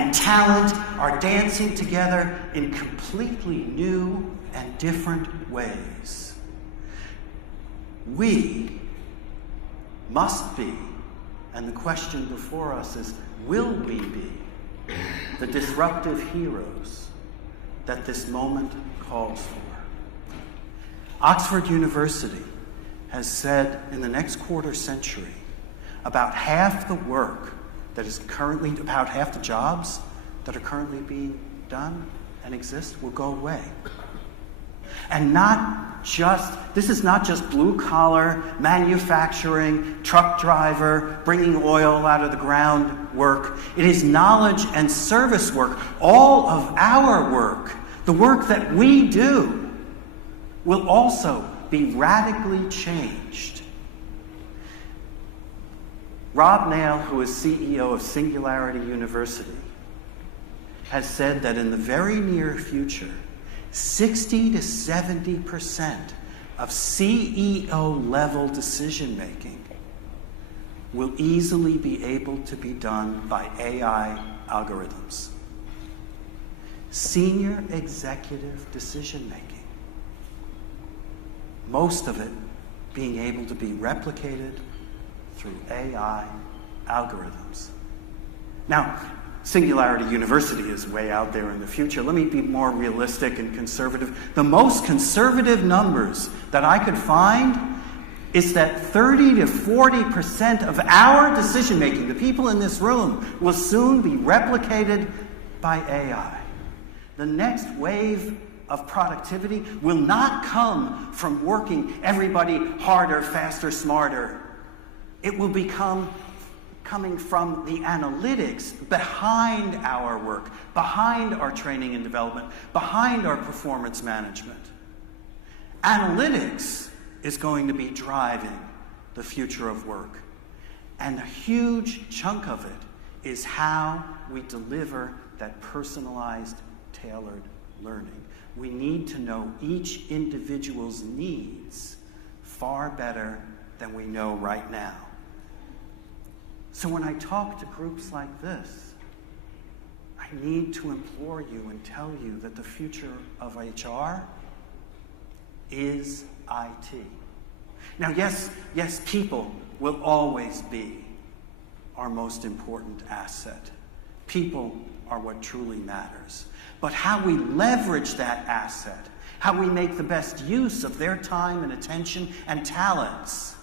and talent are dancing together in completely new and different ways. We must be, and the question before us is, will we be the disruptive heroes that this moment calls for? Oxford University has said in the next quarter century, about half the work that is currently, about half the jobs that are currently being done and exist will go away. And this is not just blue-collar, manufacturing, truck driver, bringing oil out of the ground work. It is knowledge and service work. All of our work, the work that we do, will also be radically changed. Rob Nail, who is CEO of Singularity University, has said that in the very near future, 60 to 70% of CEO-level decision-making will easily be able to be done by AI algorithms. Senior executive decision-making, most of it being able to be replicated through AI algorithms. Now, Singularity University is way out there in the future. Let me be more realistic and conservative. The most conservative numbers that I could find is that 30 to 40% of our decision-making, the people in this room, will soon be replicated by AI. The next wave of productivity will not come from working everybody harder, faster, smarter. It will become coming from the analytics behind our work, behind our training and development, behind our performance management. Analytics is going to be driving the future of work. And a huge chunk of it is how we deliver that personalized, tailored learning. We need to know each individual's needs far better than we know right now. So when I talk to groups like this, I need to implore you and tell you that the future of HR is IT. Now, yes, people will always be our most important asset. People are what truly matters. But how we leverage that asset, how we make the best use of their time and attention and talents,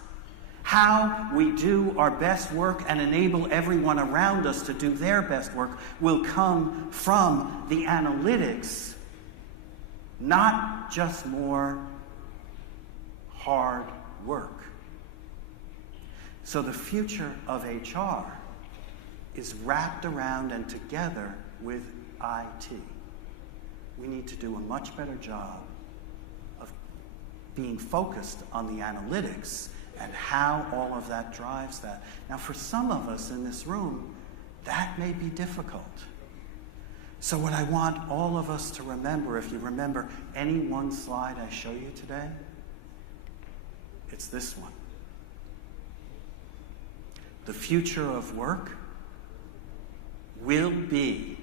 how we do our best work and enable everyone around us to do their best work will come from the analytics, not just more hard work. So the future of HR is wrapped around and together with IT. We need to do a much better job of being focused on the analytics and how all of that drives that. Now, for some of us in this room, that may be difficult. So what I want all of us to remember, if you remember any one slide I show you today, it's this one. The future of work will be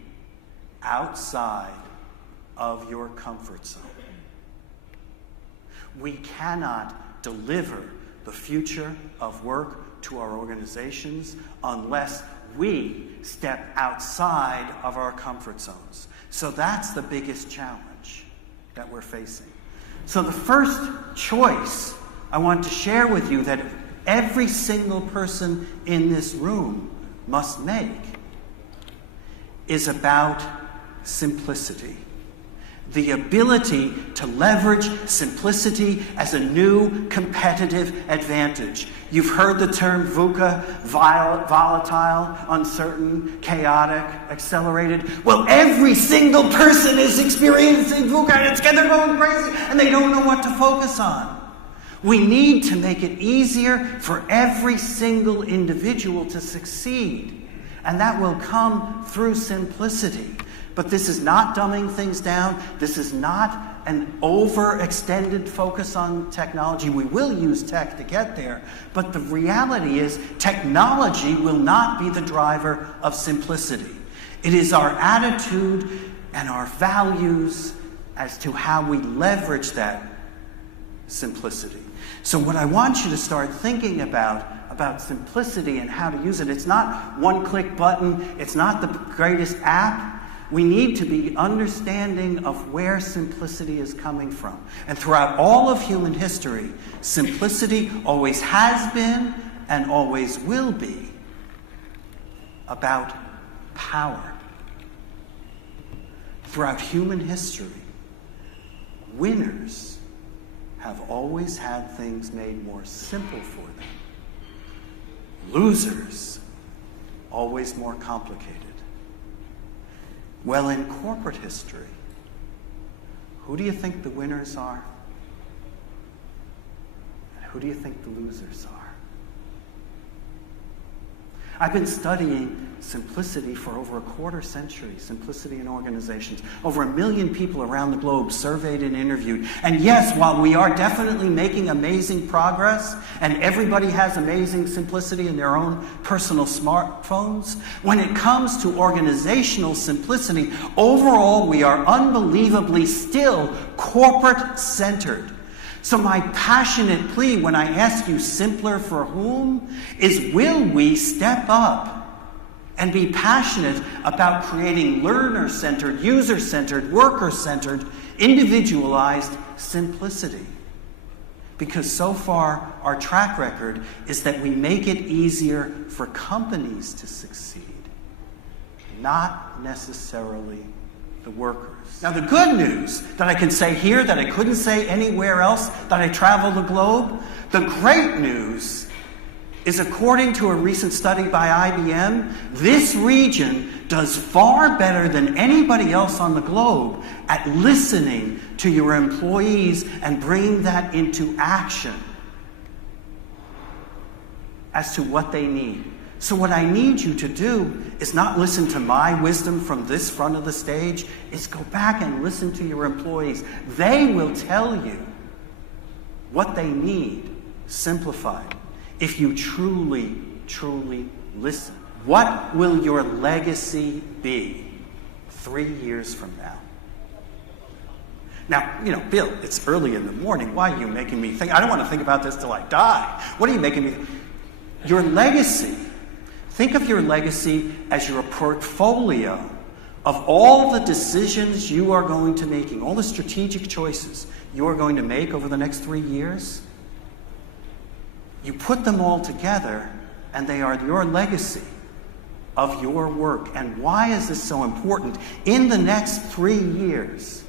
outside of your comfort zone. We cannot deliver the future of work to our organizations unless we step outside of our comfort zones. So that's the biggest challenge that we're facing. So the first choice I want to share with you that every single person in this room must make is about simplicity. The ability to leverage simplicity as a new competitive advantage. You've heard the term VUCA, volatile, uncertain, chaotic, accelerated. Well, every single person is experiencing VUCA and they're going crazy and they don't know what to focus on. We need to make it easier for every single individual to succeed. And that will come through simplicity. But this is not dumbing things down. This is not an overextended focus on technology. We will use tech to get there. But the reality is technology will not be the driver of simplicity. It is our attitude and our values as to how we leverage that simplicity. So what I want you to start thinking about simplicity and how to use it, it's not one-click button, it's not the greatest app. We need to be understanding of where simplicity is coming from. And throughout all of human history, simplicity always has been and always will be about power. Throughout human history, winners have always had things made more simple for them. Losers, always more complicated. Well, in corporate history, who do you think the winners are? And who do you think the losers are? I've been studying simplicity for over a quarter century, simplicity in organizations. Over 1 million people around the globe surveyed and interviewed. And yes, while we are definitely making amazing progress, and everybody has amazing simplicity in their own personal smartphones, when it comes to organizational simplicity, overall we are unbelievably still corporate-centered. So my passionate plea when I ask you simpler for whom is, will we step up and be passionate about creating learner-centered, user-centered, worker-centered, individualized simplicity? Because so far our track record is that we make it easier for companies to succeed, not necessarily the workers. Now the good news that I can say here that I couldn't say anywhere else that I travel the globe, the great news is, according to a recent study by IBM, this region does far better than anybody else on the globe at listening to your employees and bringing that into action as to what they need. So what I need you to do is not listen to my wisdom from this front of the stage, is go back and listen to your employees. They will tell you what they need simplified if you truly, truly listen. What will your legacy be 3 years from now? Now, Bill, it's early in the morning. Why are you making me think? I don't want to think about this till I die. What are you making me think? Your legacy. Think of your legacy as your portfolio of all the decisions you are going to make, all the strategic choices you are going to make over the next 3 years. You put them all together, and they are your legacy of your work. And why is this so important? In the next 3 years,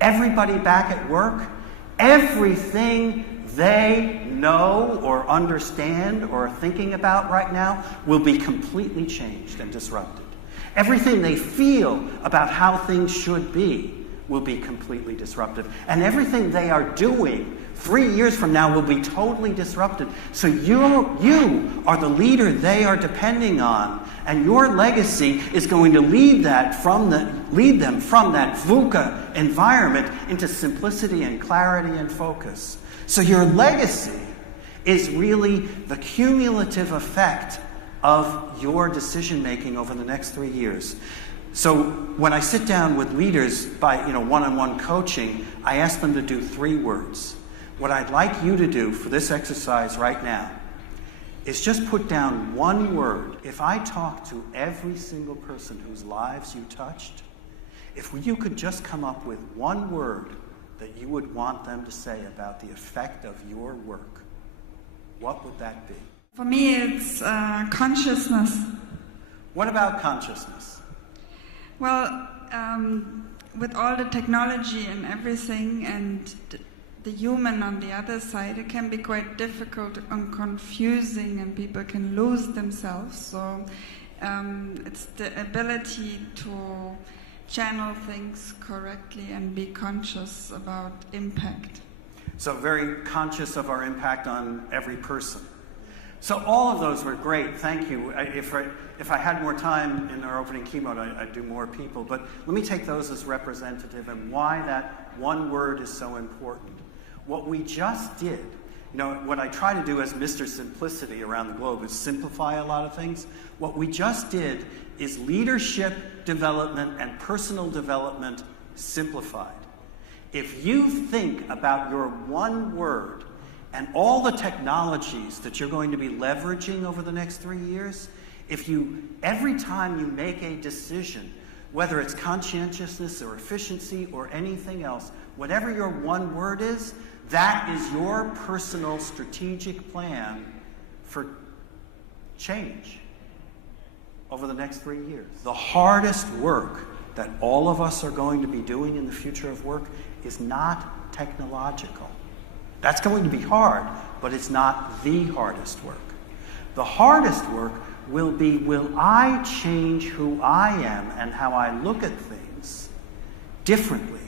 everybody back at work, everything they know or understand or are thinking about right now will be completely changed and disrupted. Everything they feel about how things should be will be completely disruptive. And everything they are doing 3 years from now will be totally disrupted. So you are the leader they are depending on, and your legacy is going to lead them from that VUCA environment into simplicity and clarity and focus. So your legacy is really the cumulative effect of your decision-making over the next 3 years. So when I sit down with leaders by one-on-one coaching, I ask them to do 3 words. What I'd like you to do for this exercise right now is just put down 1 word. If I talk to every single person whose lives you touched, if you could just come up with 1 word that you would want them to say about the effect of your work, what would that be? For me, it's consciousness. What about consciousness? Well, with all the technology and everything and the human on the other side, it can be quite difficult and confusing, and people can lose themselves. So it's the ability to channel things correctly and be conscious about impact. So very conscious of our impact on every person. So all of those were great. Thank you. If I had more time in our opening keynote, I'd do more people. But let me take those as representative and why that 1 word is so important. What we just did You know, what I try to do as Mr. Simplicity around the globe is simplify a lot of things. What we just did is leadership development and personal development simplified. If you think about your one word and all the technologies that you're going to be leveraging over the next 3 years, if you, every time you make a decision, whether it's conscientiousness or efficiency or anything else, whatever your one word is, that is your personal strategic plan for change over the next 3 years. The hardest work that all of us are going to be doing in the future of work is not technological. That's going to be hard, but it's not the hardest work. The hardest work will be, will I change who I am and how I look at things differently,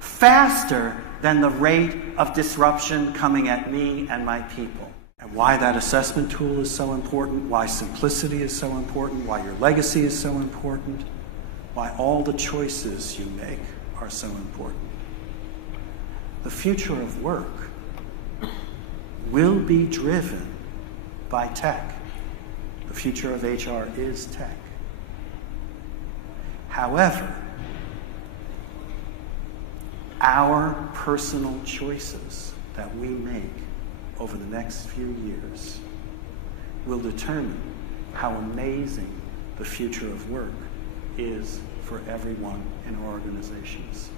faster than the rate of disruption coming at me and my people? And why that assessment tool is so important, why simplicity is so important, why your legacy is so important, why all the choices you make are so important. The future of work will be driven by tech. The future of HR is tech. However, our personal choices that we make over the next few years will determine how amazing the future of work is for everyone in our organizations.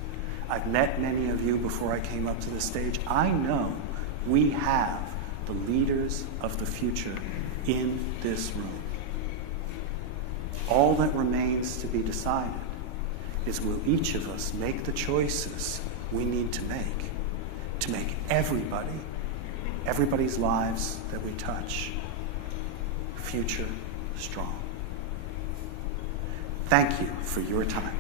I've met many of you before I came up to the stage. I know we have the leaders of the future in this room. All that remains to be decided is, will each of us make the choices we need to make everybody's lives that we touch future strong. Thank you for your time.